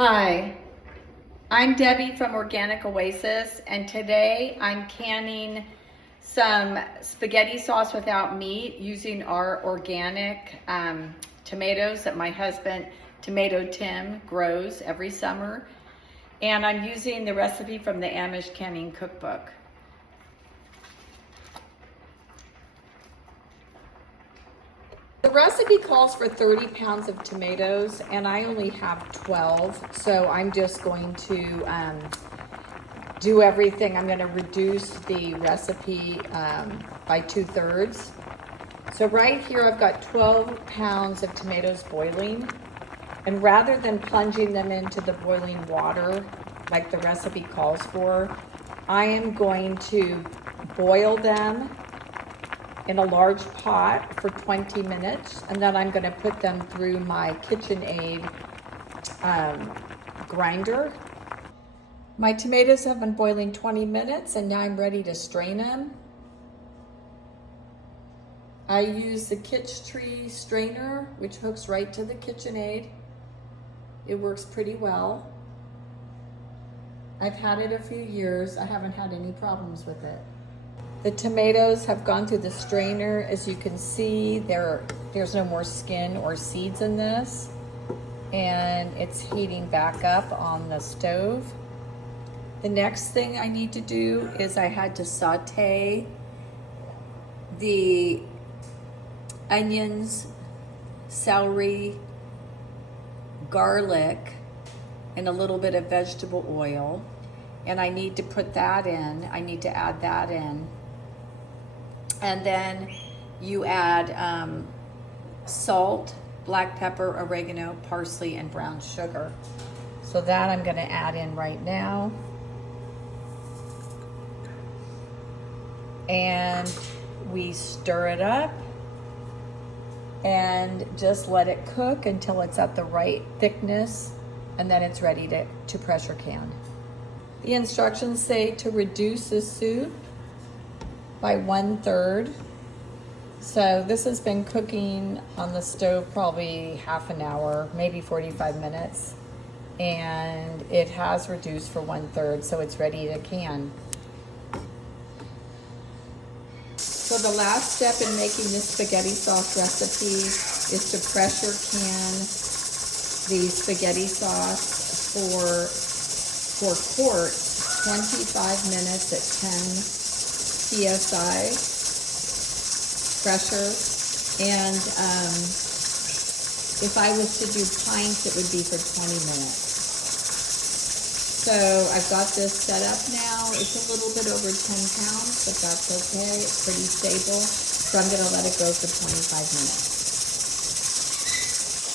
Hi, I'm Debbie from Organic Oasis, and today I'm canning some spaghetti sauce without meat using our organic tomatoes that my husband, Tomato Tim, grows every summer. And I'm using the recipe from the Amish Canning Cookbook. The recipe calls for 30 pounds of tomatoes, and I only have 12, so I'm just going to do everything. I'm going to reduce the recipe by 2/3. So right here I've got 12 pounds of tomatoes boiling, and rather than plunging them into the boiling water like the recipe calls for, I am going to boil them in a large pot for 20 minutes, and then I'm gonna put them through my KitchenAid grinder. My tomatoes have been boiling 20 minutes, and now I'm ready to strain them. I use the Kitchtree strainer, which hooks right to the KitchenAid. It works pretty well. I've had it a few years. I haven't had any problems with it. The tomatoes have gone through the strainer. As you can see, there's no more skin or seeds in this, and it's heating back up on the stove. The next thing I need to do is I had to saute the onions, celery, garlic, and a little bit of vegetable oil, and I need to put that in. I need to add that in. And then you add salt, black pepper, oregano, parsley, and brown sugar. So that I'm gonna add in right now. And we stir it up and just let it cook until it's at the right thickness, and then it's ready to pressure can. The instructions say to reduce the soup by 1/3. So this has been cooking on the stove probably half an hour, maybe 45 minutes. And it has reduced for 1/3, so it's ready to can. So the last step in making this spaghetti sauce recipe is to pressure can the spaghetti sauce for 4 quarts, 25 minutes at 10 PSI pressure, and if I was to do pints, it would be for 20 minutes. So I've got this set up now. It's a little bit over 10 pounds, but that's okay. It's pretty stable. So I'm gonna let it go for 25 minutes.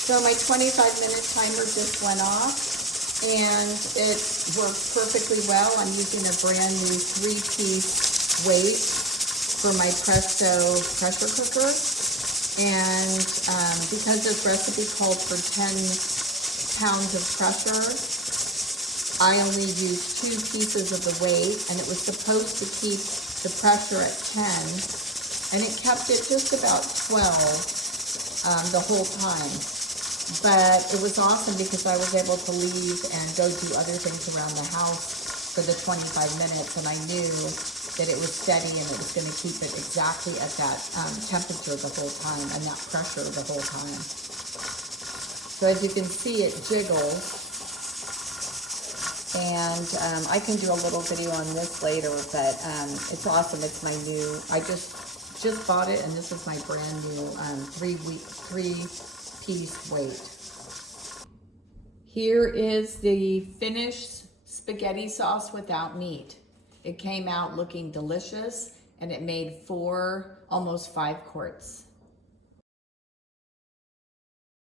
So my 25-minute timer just went off, and it worked perfectly well. I'm using a brand new 3-piece weight for my Presto pressure cooker, and because this recipe called for 10 pounds of pressure, I only used 2 pieces of the weight, and it was supposed to keep the pressure at 10, and it kept it just about 12 the whole time. But it was awesome because I was able to leave and go do other things around the house for the 25 minutes, and I knew that it was steady and it was going to keep it exactly at that temperature the whole time and that pressure the whole time. So as you can see, it jiggles, and I can do a little video on this later, but it's awesome. It's my new, I just bought it, and this is my brand new 3-piece weight. Here is the finished spaghetti sauce without meat. It came out looking delicious, and it made almost 5 quarts.